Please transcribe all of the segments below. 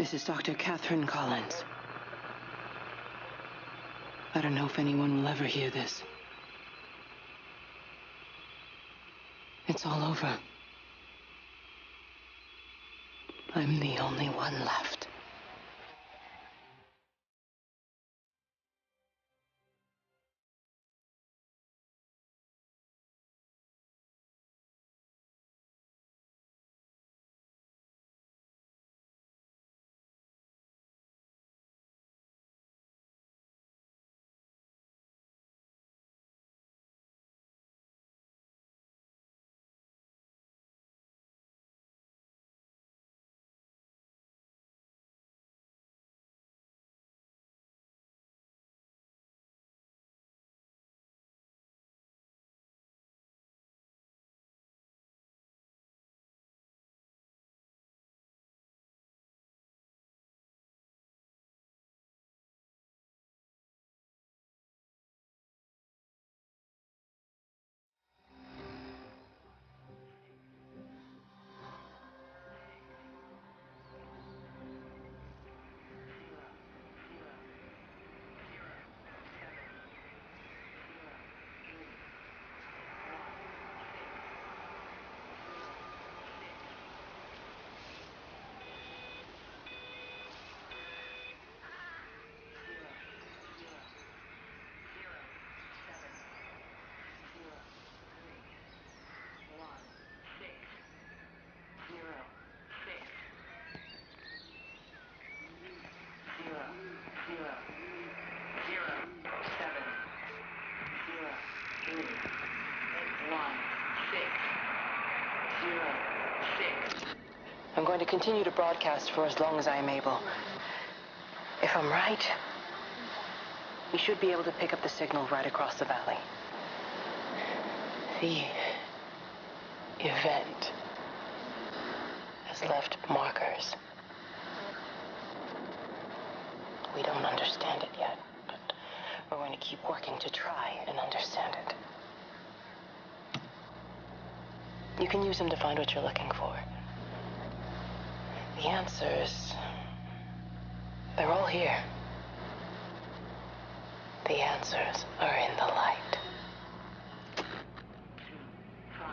This is Dr. Catherine Collins. I don't know if anyone will ever hear this. It's all over. I'm the only one left. I'm going to continue to broadcast for as long as I am able. If I'm right, we should be able to pick up the signal right across the valley. The event has left markers. We don't understand it yet, but we're going to keep working to try and understand it. You can use them to find what you're looking for. The answers, they're all here. The answers are in the light. 2, 5,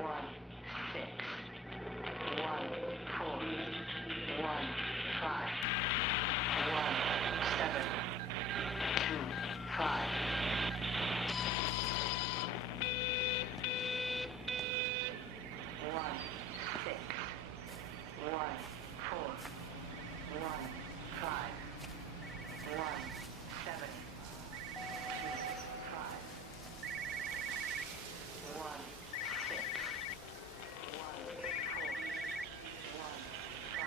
1, 6, 1, 4, 1, 5, 1, 7, 2, 5. 1, 6, 1, 4, 1, 5, 1, 7, 2, 5, 1, 6, 1, 4, 1, 5.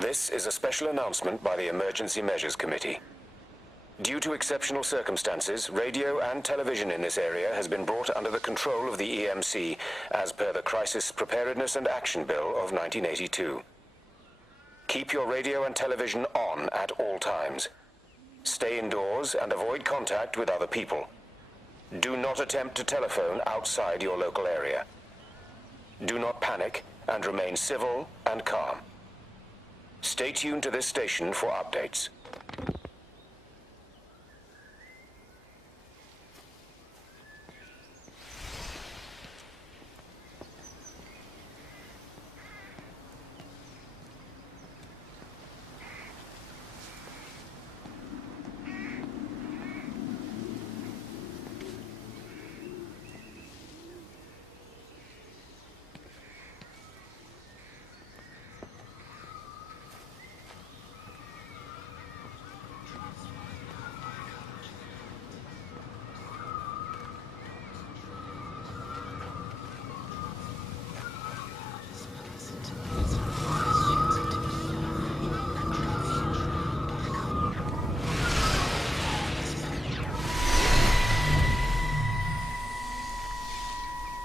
This is a special announcement by the Emergency Measures Committee. Due to exceptional circumstances, radio and television in this area has been brought under the control of the EMC as per the Crisis Preparedness and Action Bill of 1982. Keep your radio and television on at all times. Stay indoors and avoid contact with other people. Do not attempt to telephone outside your local area. Do not panic and remain civil and calm. Stay tuned to this station for updates.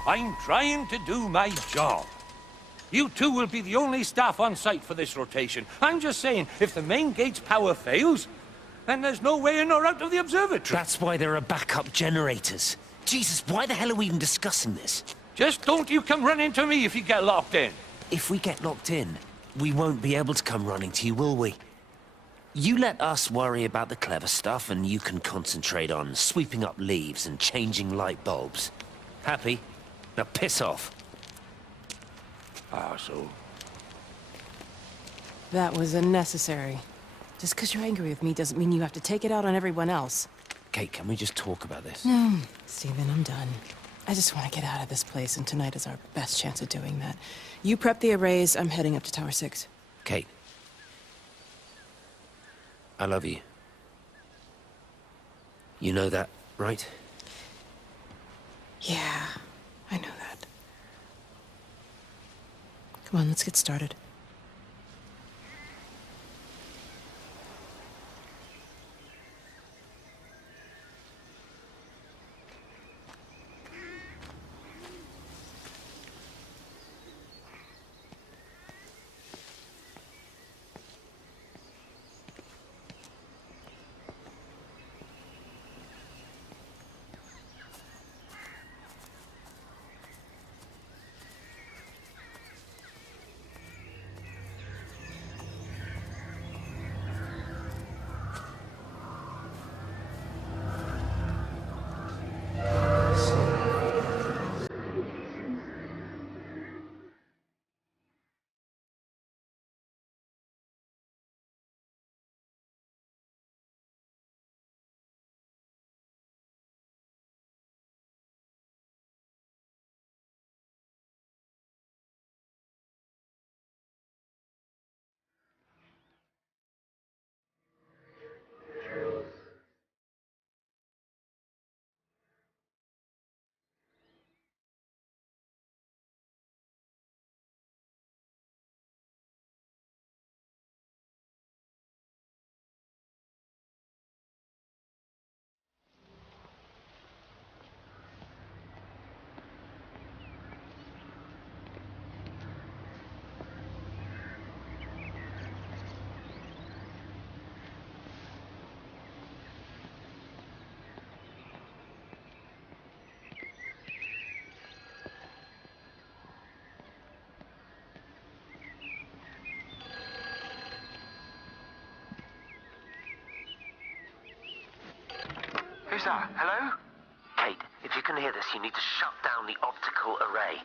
I'm trying to do my job. You two will be the only staff on site for this rotation. I'm just saying, if the main gate's power fails, then there's no way in or out of the observatory. That's why there are backup generators. Jesus, why the hell are we even discussing this? Just don't you come running to me if you get locked in. If we get locked in, we won't be able to come running to you, will we? You let us worry about the clever stuff, and you can concentrate on sweeping up leaves and changing light bulbs. Happy? Now piss off. Arsehole. That was unnecessary. Just because you're angry with me doesn't mean you have to take it out on everyone else. Kate, can we just talk about this? No, Stephen, I'm done. I just want to get out of this place, and tonight is our best chance of doing that. You prep the arrays, I'm heading up to Tower 6. Kate. I love you. You know that, right? Yeah, I know that. Come on, let's get started. Who's that? Hello? Kate, if you can hear this, you need to shut down the optical array.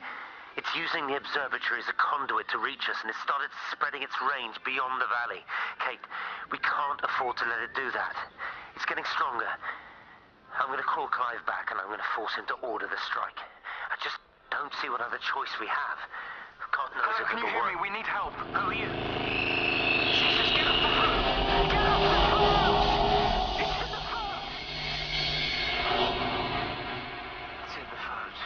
It's using the observatory as a conduit to reach us, and it's started spreading its range beyond the valley. Kate, we can't afford to let it do that. It's getting stronger. I'm going to call Clive back, and I'm going to force him to order the strike. I just don't see what other choice we have. God knows Hello, if can it you will hear work. me? We need help. Who are you? Jesus, get off the phone! Get off the phone! It's in the phone! It's in the phone.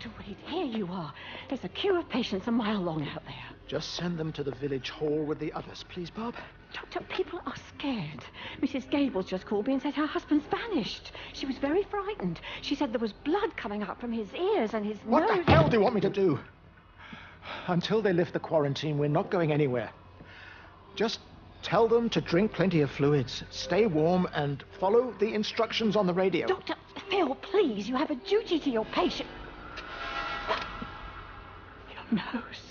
Dr. Reed, here you are. There's a queue of patients a mile long out there. Just send them to the village hall with the others, please, Bob. Doctor, people are scared. Mrs. Gables just called me and said her husband's vanished. She was very frightened. She said there was blood coming up from his ears and his What nose. the hell do you want me to do? Until they lift the quarantine, we're not going anywhere. Just tell them to drink plenty of fluids, stay warm, and follow the instructions on the radio. Dr. Phil, please, you have a duty to your patient. Your nose.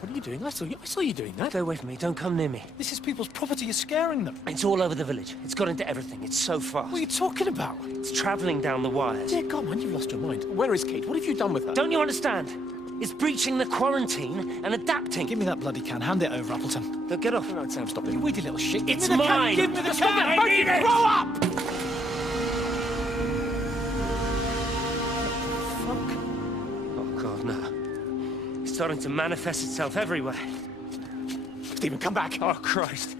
What are you doing? I saw you doing that. Stay away from me. Don't come near me. This is people's property. You're scaring them. It's all over the village. It's got into everything. It's so fast. What are you talking about? It's traveling down the wires. Dear God, man, you've lost your mind. Where is Kate? What have you done with her? Don't you understand? It's breaching the quarantine and adapting. Give me that bloody can. Hand it over, Appleton. No, get off. No, Sam, stop it. You weedy little shit. Give It's me the mine. Can. Give me the It's can. mine. I need it. Grow up! Fuck. Oh, God, no. It's starting to manifest itself everywhere. Stephen, come back. Oh, Christ.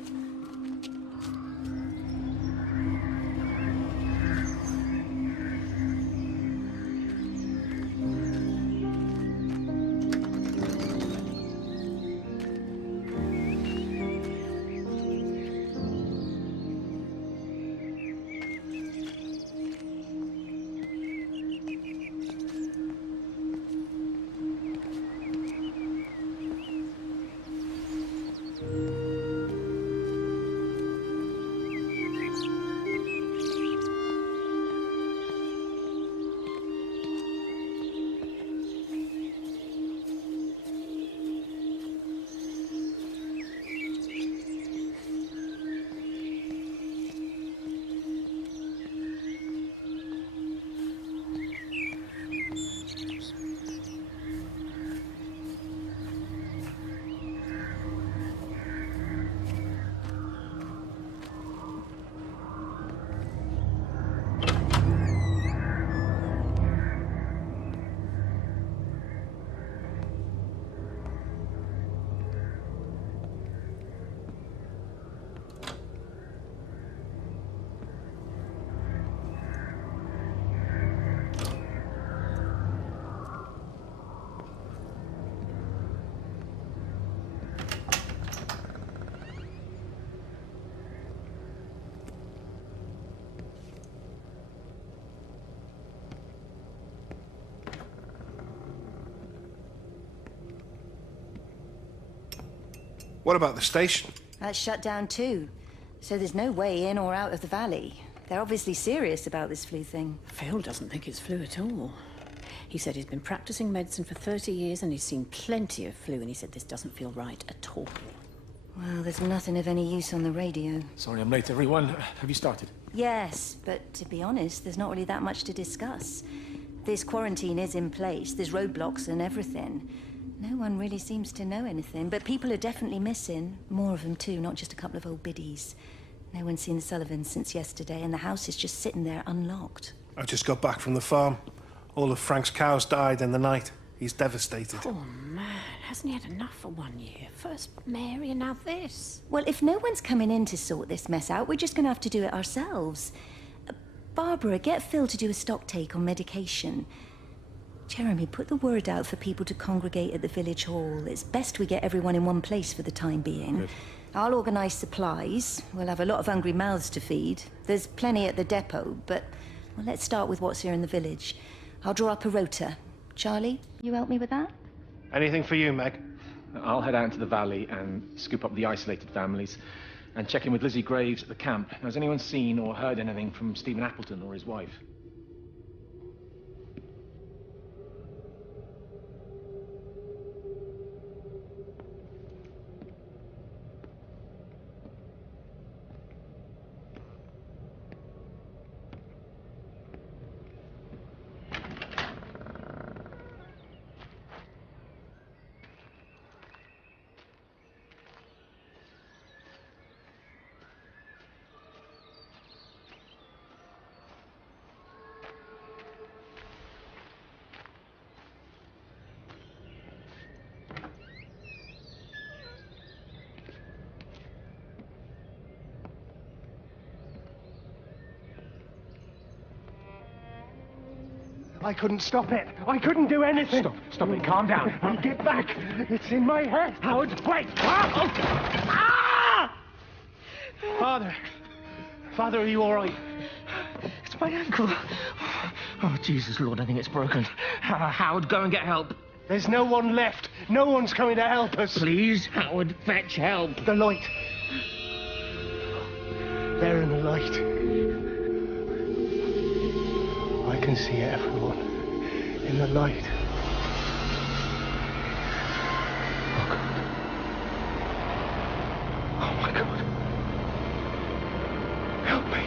What about the station? That's shut down too. So there's no way in or out of the valley. They're obviously serious about this flu thing. Phil doesn't think it's flu at all. He said he's been practicing medicine for 30 years and he's seen plenty of flu, and he said this doesn't feel right at all. Well, there's nothing of any use on the radio. Sorry I'm late, everyone. Have you started? Yes, but to be honest, there's not really that much to discuss. This quarantine is in place, there's roadblocks and everything. No one really seems to know anything, but people are definitely missing. More of them too, not just a couple of old biddies. No one's seen the Sullivans since yesterday, and the house is just sitting there unlocked. I just got back from the farm. All of Frank's cows died in the night. He's devastated. Poor man, hasn't he had enough for 1 year? First Mary and now this. Well, if no one's coming in to sort this mess out, we're just gonna have to do it ourselves. Barbara, get Phil to do a stock take on medication. Jeremy, put the word out for people to congregate at the village hall. It's best we get everyone in one place for the time being. Good. I'll organise supplies. We'll have a lot of hungry mouths to feed. There's plenty at the depot, but well, let's start with what's here in the village. I'll draw up a rota. Charlie, you help me with that? Anything for you, Meg? I'll head out into the valley and scoop up the isolated families and check in with Lizzie Graves at the camp. Has anyone seen or heard anything from Stephen Appleton or his wife? I couldn't stop it. I couldn't do anything. Stop it. Calm down. Get back. It's in my head. Howard, wait! Ah! Father. Father, are you all right? It's my ankle. Oh, Jesus, Lord, I think it's broken. Howard, go and get help. There's no one left. No one's coming to help us. Please, Howard, fetch help. The light. There in the light. I can see everyone in the light. Oh, God. Oh, my God. Help me.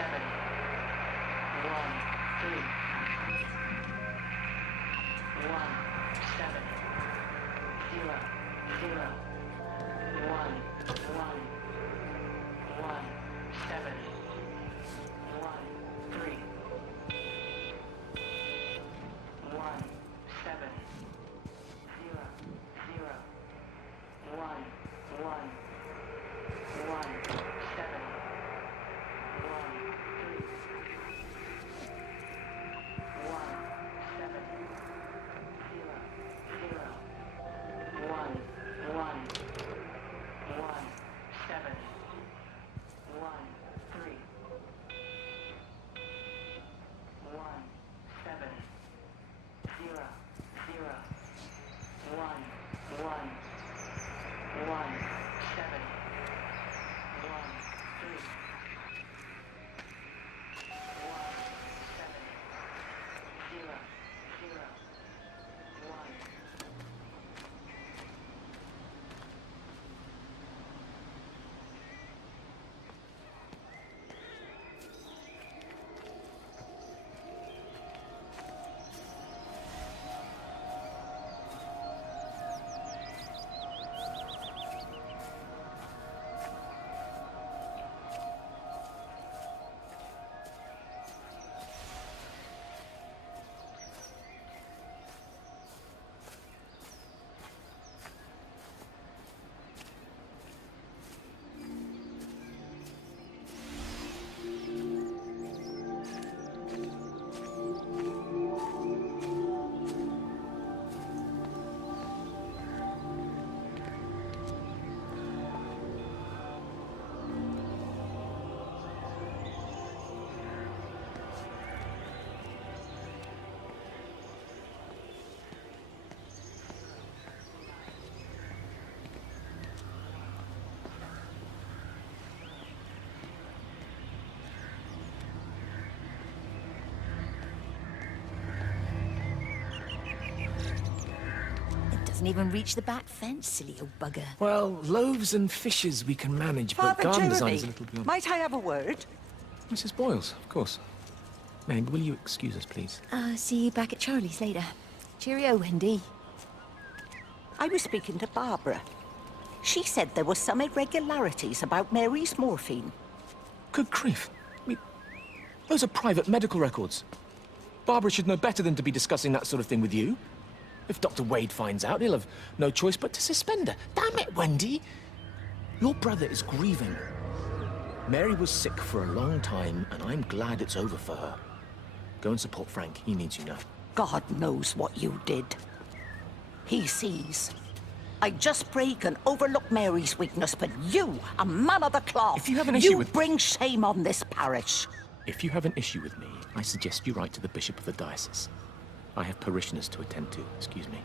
7, 1, 3, 1, 7, 0, 0, 1, 1, 1, 7, 1, 3, 1, 7, 0, 0, 1, 1, 1, 7, 1, 3, 1, 7, 0, 0, 1, 1, 1, 7, 1, 3, 1, 7, 0, 0, 1, 1, 1, 7, 1, 3, 1, 7, 0, 0, 1. Doesn't even reach the back fence, silly old bugger. Well, loaves and fishes we can manage, but Father garden design Jeremy, is a little beyond. might I have a word? Mrs. Boyles, of course. Meg, will you excuse us, please? See you back at Charlie's later. Cheerio, Wendy. I was speaking to Barbara. She said there were some irregularities about Mary's morphine. Good grief. Those are private medical records. Barbara should know better than to be discussing that sort of thing with you. If Dr. Wade finds out, he'll have no choice but to suspend her. Damn it, Wendy! Your brother is grieving. Mary was sick for a long time, and I'm glad it's over for her. Go and support Frank. He needs you now. God knows what you did. He sees. I just break and overlook Mary's weakness, but you, a man of the cloth, If you have an issue you with- bring shame on this parish. If you have an issue with me, I suggest you write to the Bishop of the Diocese. I have parishioners to attend to. Excuse me.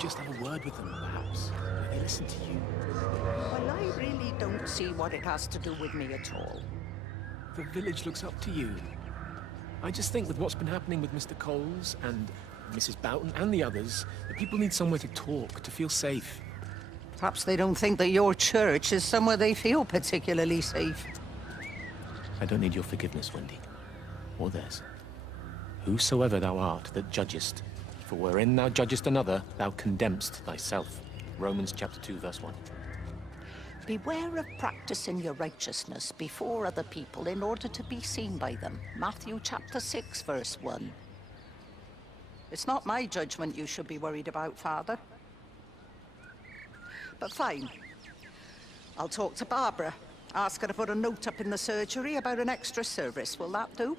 just have a word with them, perhaps. They listen to you. Well, I really don't see what it has to do with me at all. The village looks up to you. I just think with what's been happening with Mr. Coles and Mrs. Boughton and the others, that people need somewhere to talk, to feel safe. Perhaps they don't think that your church is somewhere they feel particularly safe. I don't need your forgiveness, Wendy. Or theirs. Whosoever thou art that judgest, for wherein thou judgest another, thou condemnest thyself. Romans chapter 2, verse 1. Beware of practicing your righteousness before other people in order to be seen by them. Matthew chapter 6, verse 1. It's not my judgment you should be worried about, Father. But fine. I'll talk to Barbara. Ask her to put a note up in the surgery about an extra service. Will that do?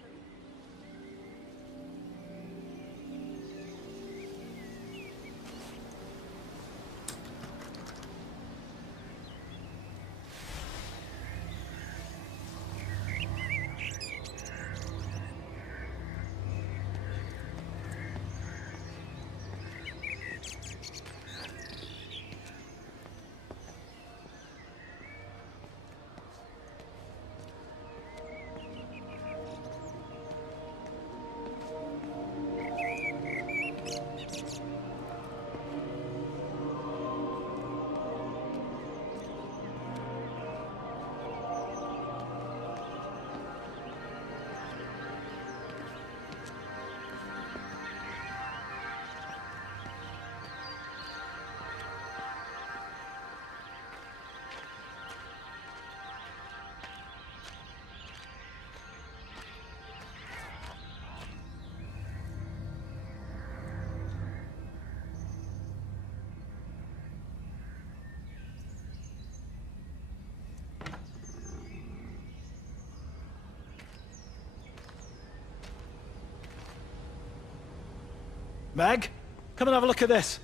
Meg, come and have a look at this.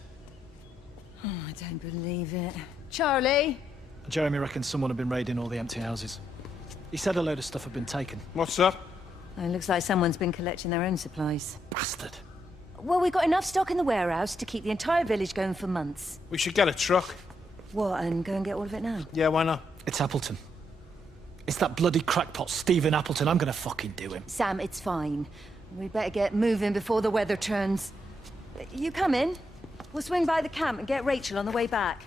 Oh, I don't believe it. Charlie? Jeremy reckons someone had been raiding all the empty houses. He said a load of stuff had been taken. What's up? It looks like someone's been collecting their own supplies. Bastard. Well, we've got enough stock in the warehouse to keep the entire village going for months. We should get a truck. What, and go and get all of it now? Yeah, why not? It's Appleton. It's that bloody crackpot Stephen Appleton. I'm gonna fucking do him. Sam, it's fine. We better get moving before the weather turns. You come in. We'll swing by the camp and get Rachel on the way back.